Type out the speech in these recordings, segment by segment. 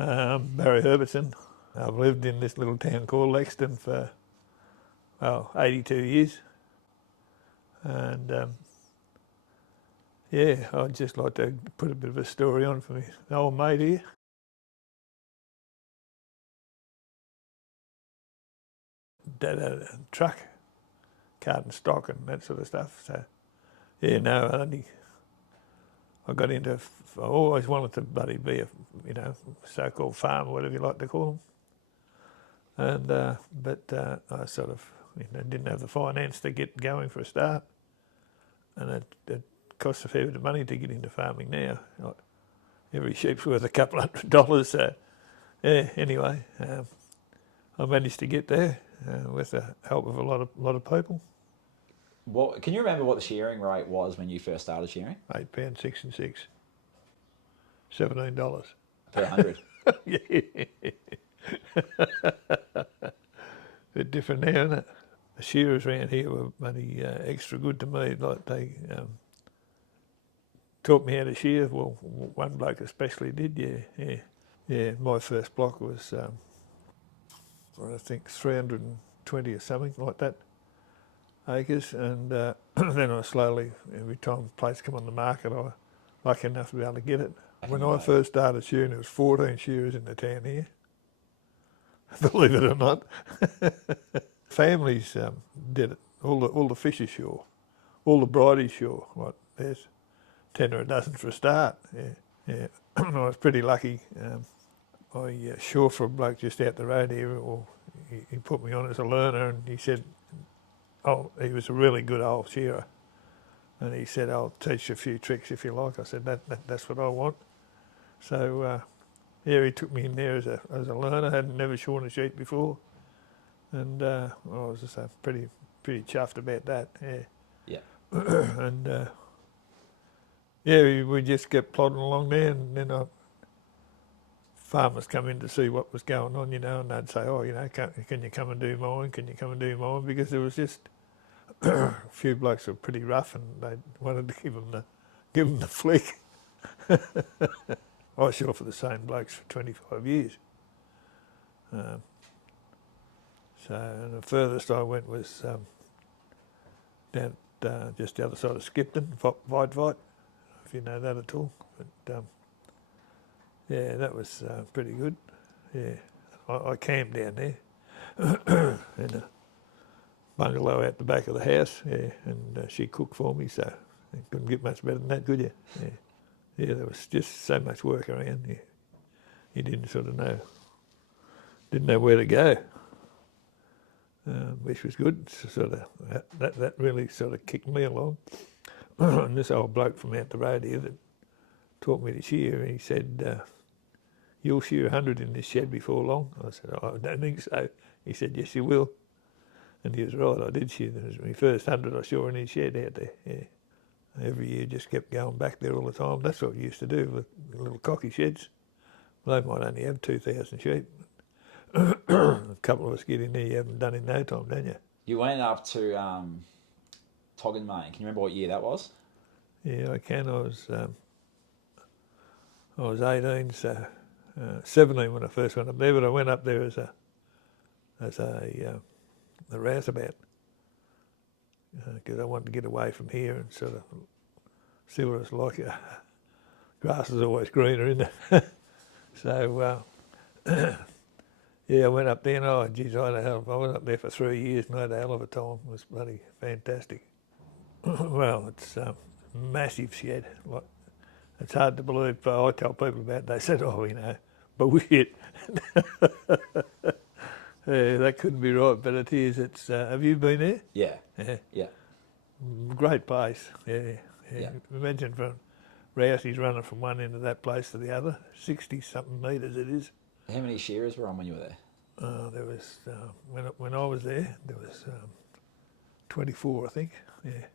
Barry Herbertson. I've lived in this little town called Lexington for, 82 years. And yeah, I'd just like to put a bit of a story on for me old mate here. Dad had a truck, carting stock and that sort of stuff. So yeah, no, I got into, I always wanted to bloody be a, so-called farmer, whatever you like to call them. And but I sort of didn't have the finance to get going for a start, and it costs a fair bit of money to get into farming now. Like, every sheep's worth a couple $100. So yeah, anyway, I managed to get there with the help of a lot of people. What can you remember what the shearing rate was when you first started shearing? £8 6 and 6, $17 Per 100. yeah, bit different now, isn't it? The shearers around here were bloody extra good to me. Like they taught me how to shear. Well, one bloke especially did. Yeah. My first block was, I think 320 or something like that acres, and then I slowly, every time the place come on the market, I was lucky enough to be able to get it. When I first started shearing, there was 14 shearers in the town here. Believe it or not. Families did it. All the fishers shore, all the bridies shore. What, there's 10 or a dozen for a start. Yeah. I was pretty lucky. I shore for a bloke just out the road here. Well, he put me on as a learner, and he said, he was a really good old shearer, and he said, "I'll teach you a few tricks if you like." I said, "That's what I want." So yeah, he took me in there as a learner. I hadn't never shorn a sheep before, and I was just pretty chuffed about that. Yeah. And yeah, we just kept plodding along there, and then farmers come in to see what was going on, and they'd say, "Oh, can you come and do mine? Can you come and do mine?" Because there was just a few blokes who were pretty rough, and they wanted to give them the flick. I shore for the same blokes for 25 years. And the furthest I went was down just the other side of Skipton, Vite, if you know that at all. But yeah, that was pretty good. Yeah, I camped down there in a bungalow out the back of the house. Yeah, and she cooked for me, so you couldn't get much better than that, could you? Yeah, there was just so much work around. You didn't sort of didn't know where to go. Which was good. So that really sort of kicked me along. And this old bloke from out the road here that taught me to shear, he said, "You'll shear 100 in this shed before long." I said, "I don't think so." He said, "Yes, you will." And he was right, I did shear. It was my first 100 I shore in his shed out there. Yeah. Every year just kept going back there all the time. That's what we used to do with little cocky sheds. They might only have 2,000 sheep. A couple of us get in there, you haven't done in no time, don't you? You went up to Toggenmain. Can you remember what year that was? Yeah, I can. I was 18, so 17 when I first went up there, but I went up there as a rouseabout because I wanted to get away from here and sort of see what it's like. Grass is always greener, isn't it? So yeah, I went up there and geez, I went up there for 3 years and I had a hell of a time. It was bloody fantastic. Well, it's a massive shed. Like, it's hard to believe, but I tell people about it, they said, bullshit. Yeah, that couldn't be right, but it is. It's. Have you been there? Yeah. Yeah. Great place. Yeah. Imagine from Rousey's running from one end of that place to the other, 60-something metres it is. How many shearers were on when you were there? There was when I was there was 24, I think. Yeah.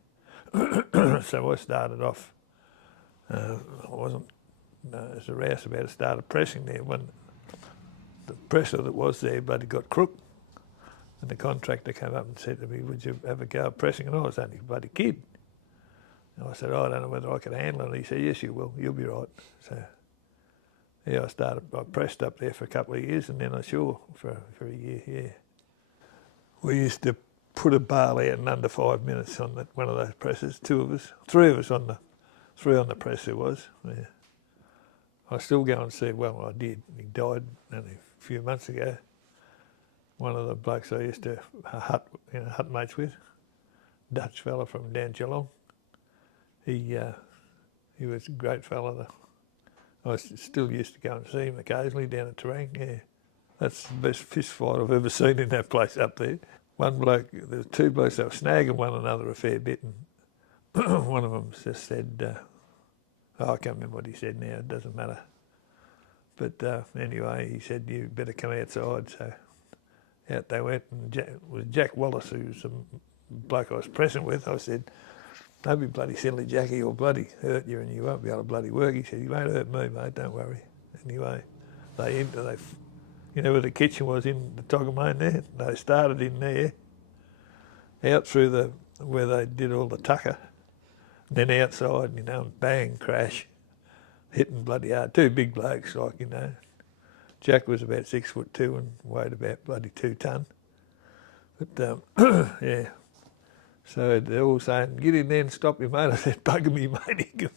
So I started off. I wasn't as a rouseabout. I started pressing there when the presser that was there, but it got crook, and the contractor came up and said to me, "Would you have a go at pressing?" And I was only a bloody kid. And I said, "I don't know whether I could handle it." And he said, "Yes, you will. You'll be right." So Yeah, I pressed up there for a couple of years, and then I shore for a year, yeah. We used to put a bale out in under 5 minutes on one of those presses, 2 of us. 3 of us on the 3 on the press there was, yeah. I still go and see, well, I did. He died only a few months ago. One of the blokes I used to hut mates with, Dutch fella from down Geelong. He was a great fella. I still used to go and see him occasionally down at Terang, yeah. That's the best fist fight I've ever seen in that place up there. One bloke, there were 2 blokes that were snagging one another a fair bit, and one of them just said, I can't remember what he said now, it doesn't matter. But anyway, he said, you better come outside, so out they went, and it was Jack Wallace, who was the bloke I was pressing with. I said, don't be bloody silly, Jackie, or bloody hurt you and you won't be able to bloody work. He said, you won't hurt me, mate, don't worry. Anyway, they you know where the kitchen was in the Togamane there? They started in there, out through where they did all the tucker, then outside, and bang, crash, hitting bloody hard. 2 big blokes, Jack was about 6'2" and weighed about bloody 2 tonne. But yeah, so they're all saying, get in there and stop your mate. I said, bugger me, mate, he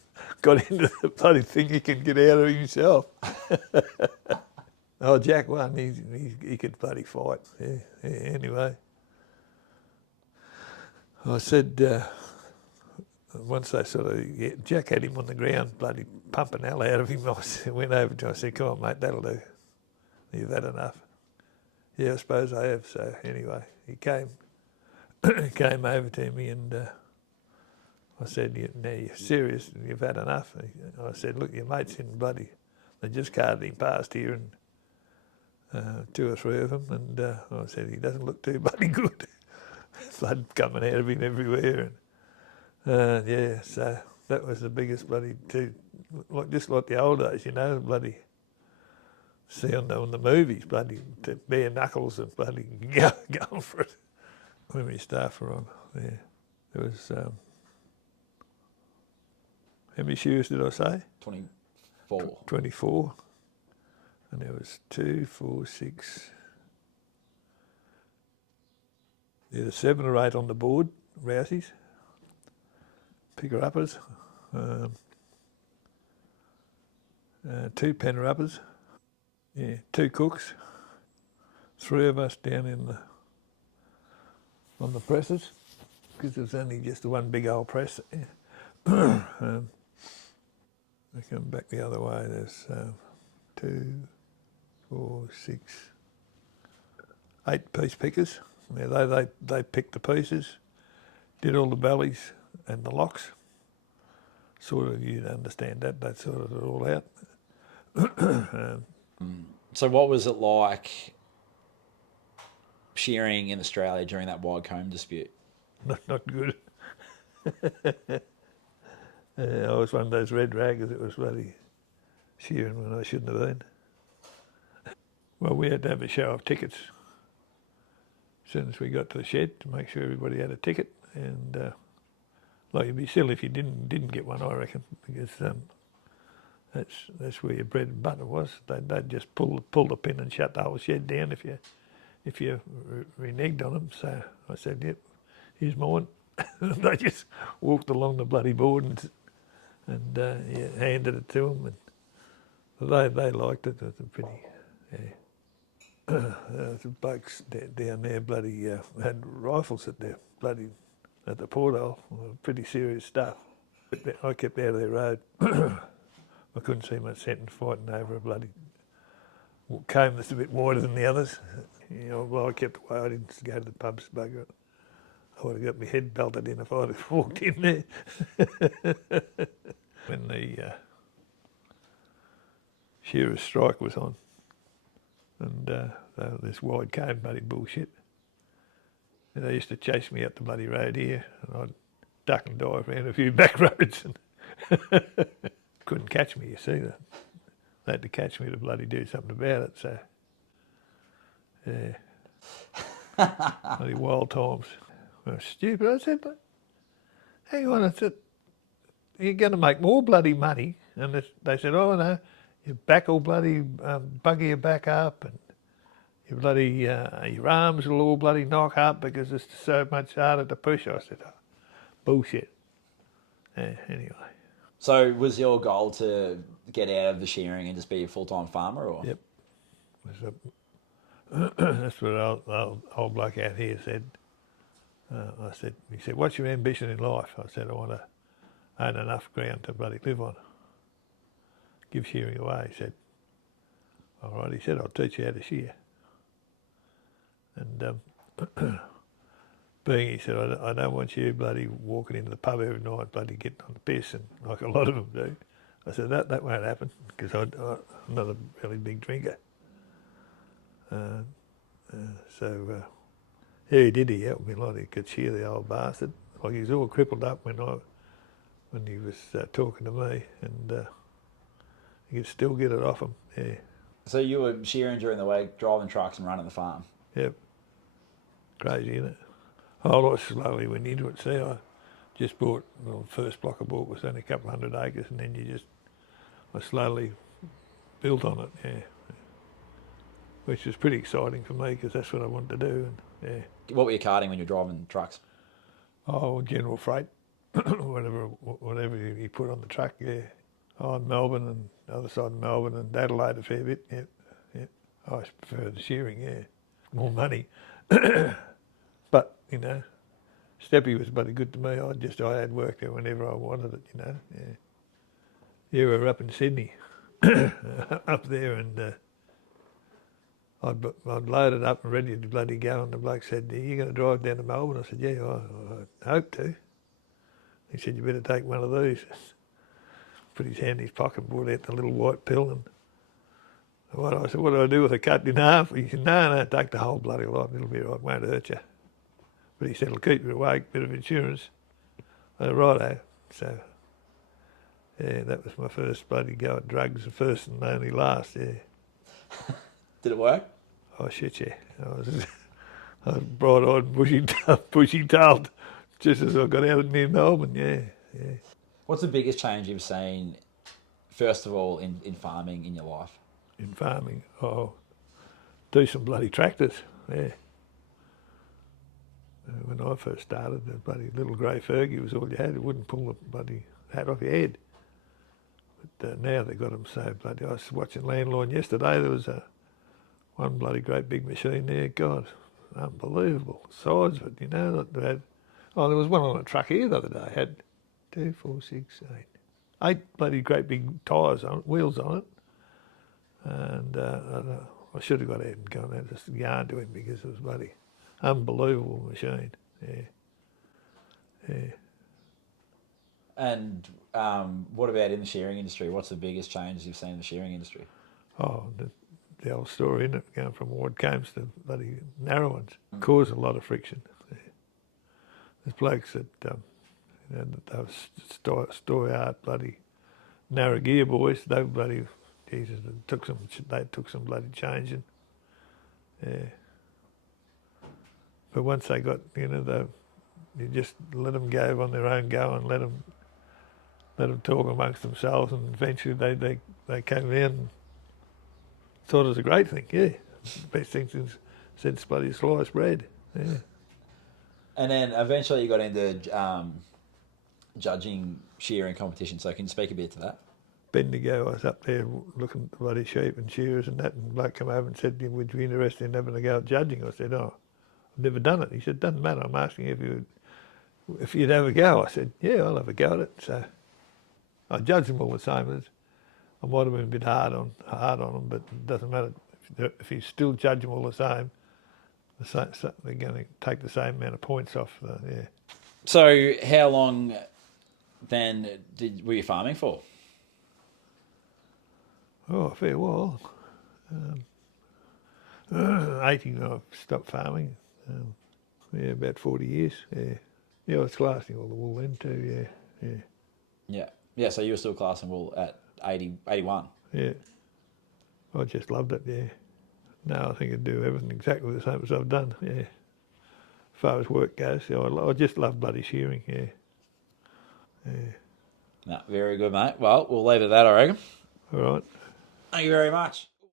got into the bloody thing, he can get out of himself. Oh, Jack won, he could bloody fight. Yeah, anyway. I said, once they Jack had him on the ground, bloody pumping hell out of him. I went over to him, I said, come on, mate, that'll do. You've had enough. Yeah, I suppose I have. So anyway, he came over to me, and I said, now you're serious, you've had enough. I said, look, your mate's in bloody, they just carted him past here, and 2 or 3 of them, and I said, he doesn't look too bloody good. Blood coming out of him everywhere. And yeah, so that was the biggest bloody just like the old days, bloody see on the movies, bloody bare knuckles and bloody going for it. When my staff were on, yeah, there was, how many shears did I say? 24. 24. And there was 2, 4, 6, either 7 or 8 on the board, Rouseys, picker-uppers, 2 penner-uppers, yeah, 2 cooks, 3 of us down on the presses, because there was only just the one big old press. Yeah. I come back the other way, there's 2, 4, 6, 8 piece pickers. Yeah, they picked the pieces, did all the bellies and the locks. Sort of, you'd understand that, they sorted it all out. So what was it like shearing in Australia during that wide comb dispute? Not good. I was one of those red raggers that was bloody shearing when I shouldn't have been. Well, we had to have a show of tickets as soon as we got to the shed to make sure everybody had a ticket, and you'd be silly if you didn't get one, I reckon, because that's where your bread and butter was. They'd just pull the pin and shut the whole shed down if you reneged on them. So I said, yep, here's mine. They just walked along the bloody board and handed it to them, and they liked it. It was a pretty, the blokes down there bloody had rifles at the porthole. Pretty serious stuff. I kept out of their road. I couldn't see much sense in fighting over a bloody comb that's a bit wider than the others. Well, I kept away. I didn't go to the pubs, bugger it. I would have got my head belted in if I'd have walked in there. When the shearer's strike was on, and this wide comb bloody bullshit, and they used to chase me up the bloody road here, and I'd duck and dive around a few back roads, and couldn't catch me, you see. They had to catch me to bloody do something about it, so yeah. Bloody wild times. I was stupid. I said, but hang on, I said, you're going to make more bloody money. And they said, oh no, your back will bloody bugger your back up, and your bloody your arms will all bloody knock up because it's so much harder to push. I said, oh, bullshit. Yeah, anyway. So was your goal to get out of the shearing and just be a full-time farmer, or? Yep. That's what old bloke out here said. I said, he said, what's your ambition in life? I said, I want to own enough ground to bloody live on. Give shearing away. He said, all right. He said, I'll teach you how to shear. And he said, I don't want you bloody walking into the pub every night, bloody getting on the piss, and like a lot of them do. I said, that won't happen, because I'm not a really big drinker. So yeah, he did. He helped me a lot. He could shear the old bastard. Like, he was all crippled up when he was talking to me, and he could still get it off him. Yeah. So you were shearing during the week, driving trucks and running the farm? Yep. Crazy, isn't it? Oh, I slowly went into it. See, I just bought, well, the first block I bought was only a couple hundred acres, and then I slowly built on it, yeah. Which was pretty exciting for me, because that's what I wanted to do, and yeah. What were you carting when you were driving trucks? Oh, general freight, whatever you put on the truck, yeah. Oh, in Melbourne and the other side of Melbourne and Adelaide a fair bit, yeah. I prefer the shearing, yeah. More money. But, you know, Steppy was bloody good to me. I had work there whenever I wanted it, you know, yeah. Yeah, we were up in Sydney, up there, and I'd load it up and ready to bloody go, and the bloke said, are you going to drive down to Melbourne? I said, yeah, I hope to. He said, you better take one of these. Put his hand in his pocket and brought out the little white pill, and I said, what do I do with it? Cut in half? He said, no, take the whole bloody lot, it'll be right, won't hurt you. But he said, it'll keep you awake, bit of insurance. Righto. So, yeah, that was my first bloody go at drugs, the first and only last, yeah. Did it work? Oh, shit, yeah. I was bright-eyed, bushy-tailed, just as I got out of near Melbourne, yeah. What's the biggest change you've seen, first of all, in farming in your life? In farming, decent bloody tractors, yeah. When I first started, the bloody little grey Fergie was all you had. It wouldn't pull the bloody hat off your head. But now they've got them so bloody... I was watching Landline yesterday, there was one bloody great big machine there. God, unbelievable size of it, you know. They had, there was one on a truck here the other day. It had 2, 4, 6, 8 bloody great big tyres on it, wheels on it. And I should have got out and gone out just yarn to him, because it was bloody unbelievable machine, yeah. And what about in the shearing industry? What's the biggest changes you've seen in the shearing industry? Oh, the old story, isn't it? Going from wide combs to bloody narrow ones. Cause a lot of friction. Yeah. There's blokes that, they were Stoyart bloody narrow gear boys. They bloody, Jesus, they took some bloody changing. Yeah. But once they got, you know, you just let them go on their own go and let them talk amongst themselves, and eventually they came in and thought it was a great thing, yeah. Best thing since bloody sliced bread, yeah. And then eventually you got into judging shearing competitions, so can you speak a bit to that? Bendigo, I was up there looking at the bloody sheep and shearers and that, and bloke come over and said, would you be interested in having a go at judging? I said, oh, I've never done it. He said, doesn't matter, I'm asking if you'd have a go. I said, yeah, I'll have a go at it. So I judged them all the same. I might have been a bit hard on them, but it doesn't matter. If you still judge them all the same, they're going to take the same amount of points off. Yeah. So how long then were you farming for? Oh, a fair while. 80 when I stopped farming. Yeah, about 40 years. Yeah. Yeah, I was classing all the wool then too. Yeah. Yeah. So you were still classing wool at 81. Yeah. I just loved it. Yeah. No, I think I'd do everything exactly the same as I've done. Yeah. As far as work goes, yeah, I just love bloody shearing. Yeah. No, very good, mate. Well, we'll leave it at that, I reckon. All right. Thank you very much.